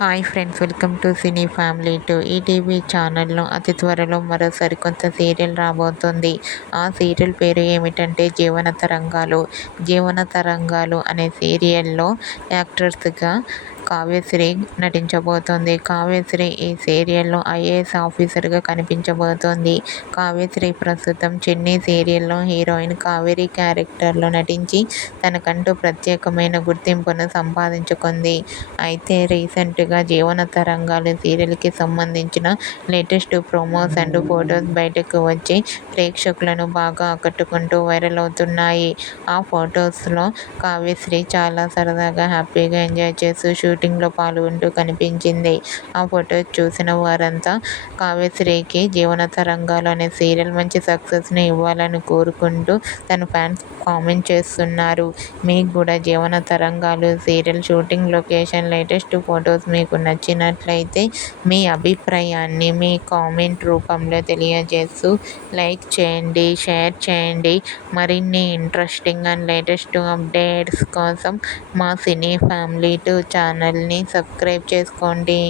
Hi friends, welcome to cine family to ETV ఛానల్లో అతి త్వరలో మరో సరికొత్త సీరియల్ రాబోతుంది. ఆ సీరియల్ పేరు ఏమిటంటే జీవన తరంగాలు. జీవన తరంగాలు అనే సీరియల్లో యాక్ట్రెస్గా కావ్యశ్రీ నటించబోతోంది. కావ్యశ్రీ ఈ సీరియల్లో ఐఏఎస్ ఆఫీసర్గా కనిపించబోతోంది. కావ్యశ్రీ ప్రస్తుతం చెన్నీ సీరియల్లో హీరోయిన్ కావేరి క్యారెక్టర్లో నటించి తనకంటూ ప్రత్యేకమైన గుర్తింపును సంపాదించుకుంది. అయితే రీసెంట్గా జీవన తరంగాలు సీరియల్కి సంబంధించిన లేటెస్ట్ ప్రోమోస్ అండ్ ఫొటోస్ బయటకు వచ్చి ప్రేక్షకులను బాగా ఆకట్టుకుంటూ వైరల్ అవుతున్నాయి. ఆ ఫొటోస్లో కావ్యశ్రీ చాలా సరదాగా హ్యాపీగా ఎంజాయ్ చేస్తూ షూటింగ్లో పాల్గొంటూ కనిపించింది. ఆ ఫొటోస్ చూసిన వారంతా కావ్యశ్రీకి జీవన తరంగాలు అనే సీరియల్ మంచి సక్సెస్ని ఇవ్వాలని కోరుకుంటూ తన ఫ్యాన్స్ కామెంట్ చేస్తున్నారు. మీకు కూడా జీవన తరంగాలు serial shooting location latest photos మీకు నచ్చినట్లయితే మీ అభిప్రాయాన్ని మీ కామెంట్ రూపంలో తెలియజేస్తూ లైక్ చేయండి, షేర్ చేయండి. మరిన్ని ఇంట్రెస్టింగ్ అండ్ లేటెస్ట్ అప్డేట్స్ కోసం మా సినీ ఫ్యామిలీ 2 ఛానల్ని సబ్స్క్రైబ్ చేసుకోండి.